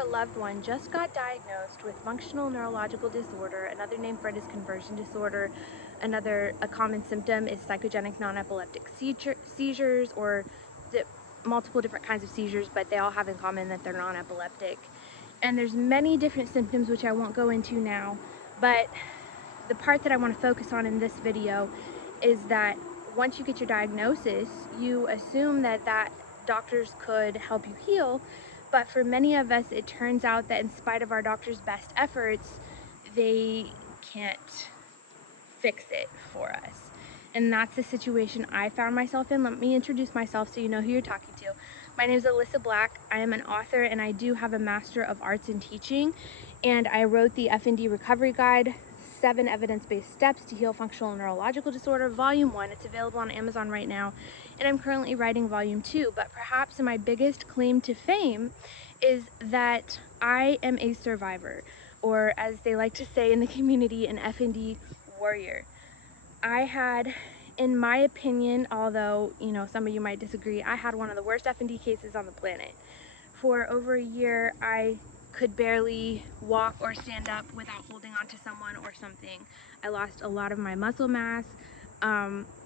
a loved one just got diagnosed with functional neurological disorder, another name for it is conversion disorder, a common symptom is psychogenic non-epileptic seizures, or multiple different kinds of seizures, but they all have in common that they're non-epileptic. And there's many different symptoms which I won't go into now, but the part that I want to focus on in this video is that once you get your diagnosis, you assume that doctors could help you heal, but for many of us, it turns out that in spite of our doctor's best efforts, they can't fix it for us. And that's the situation I found myself in. Let me introduce myself so you know who you're talking to. My name is Alyssa Black. I am an author, and I do have a Master of Arts in Teaching, and I wrote the FND Recovery Guide, 7 Evidence-Based Steps to Heal Functional Neurological Disorder, Volume 1. It's available on Amazon right now, and I'm currently writing Volume 2. But perhaps my biggest claim to fame is that I am a survivor, or as they like to say in the community, an FND warrior. I had, in my opinion, although, you know, some of you might disagree, I had one of the worst FND cases on the planet. For over a year, I could barely walk or stand up without holding on to someone or something. I lost a lot of my muscle mass,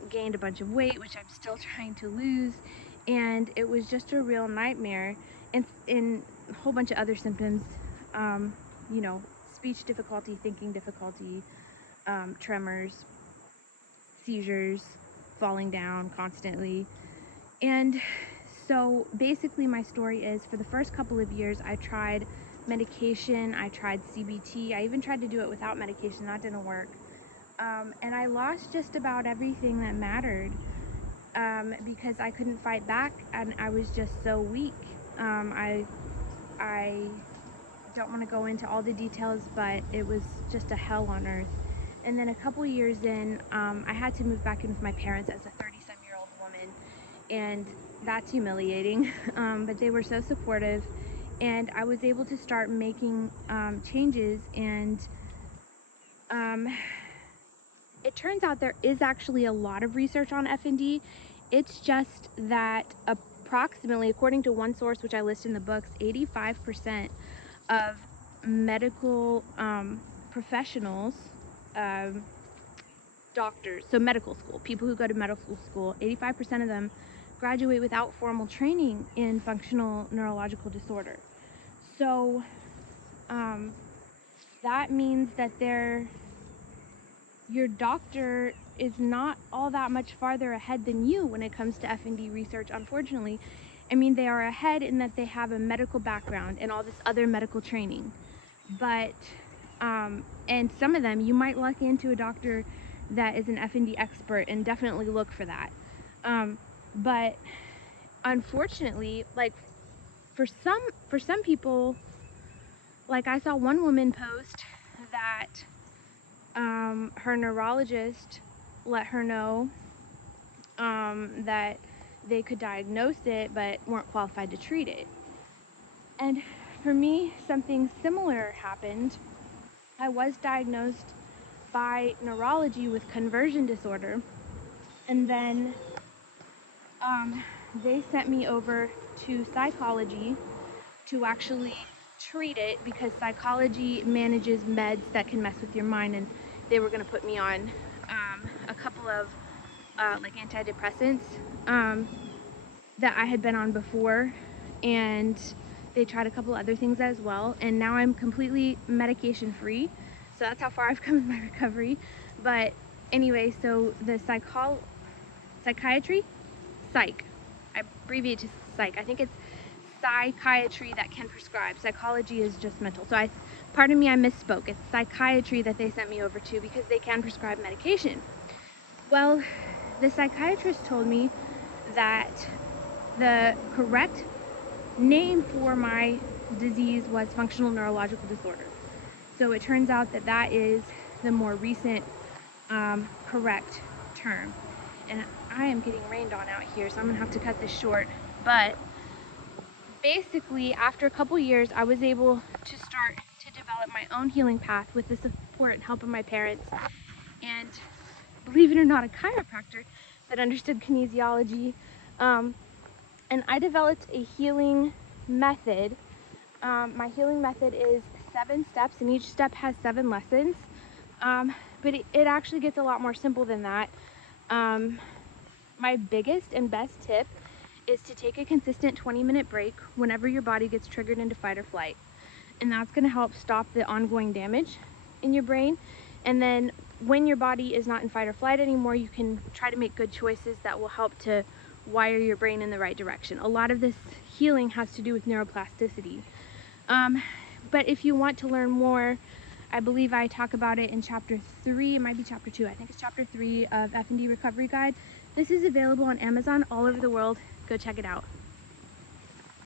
gained a bunch of weight, which I'm still trying to lose, and it was just a real nightmare. And a whole bunch of other symptoms, you know, speech difficulty, thinking difficulty, tremors, seizures, falling down constantly. And so basically my story is, for the first couple of years I tried medication, I tried CBT, I even tried to do it without medication, that didn't work. And I lost just about everything that mattered, because I couldn't fight back and I was just so weak. I don't want to go into all the details, but it was just a hell on earth. And then a couple years in, I had to move back in with my parents as a 30-some-year-old woman, and that's humiliating, but they were so supportive, and I was able to start making changes, and it turns out there is actually a lot of research on FND. It's just that approximately, according to one source which I list in the books, 85% of medical professionals, doctors, so medical school, people who go to medical school, 85% of them graduate without formal training in functional neurological disorder. So that means that your doctor is not all that much farther ahead than you when it comes to FND research, unfortunately. I mean, they are ahead in that they have a medical background and all this other medical training. But, and some of them, you might luck into a doctor that is an FND expert, and definitely look for that. But unfortunately, like for some people, like I saw one woman post that her neurologist let her know that they could diagnose it but weren't qualified to treat it. And for me, something similar happened. I was diagnosed by neurology with conversion disorder, and then they sent me over to psychology to actually treat it, because psychology manages meds that can mess with your mind, and they were going to put me on a couple of like antidepressants that I had been on before, and they tried a couple other things as well, and now I'm completely medication free. So that's how far I've come in my recovery. But anyway, so the psychiatry, psych, I abbreviate to psych. I think it's psychiatry that can prescribe. Psychology is just mental. So pardon me, I misspoke. It's psychiatry that they sent me over to, because they can prescribe medication. Well, the psychiatrist told me that the correct name for my disease was functional neurological disorder. So it turns out that that is the more recent correct term. And I am getting rained on out here, so I'm gonna have to cut this short. But basically, after a couple years, I was able to start to develop my own healing path with the support and help of my parents, and believe it or not, a chiropractor that understood kinesiology. And I developed a healing method My healing method is 7 steps, and each step has 7 lessons. But it actually gets a lot more simple than that. My biggest and best tip is to take a consistent 20-minute break whenever your body gets triggered into fight or flight. And that's going to help stop the ongoing damage in your brain. And then when your body is not in fight or flight anymore, you can try to make good choices that will help to wire your brain in the right direction. A lot of this healing has to do with neuroplasticity. But if you want to learn more, I believe I talk about it in chapter 3, it might be chapter 2, I think it's chapter 3 of FND Recovery Guide. This is available on Amazon all over the world. Go check it out.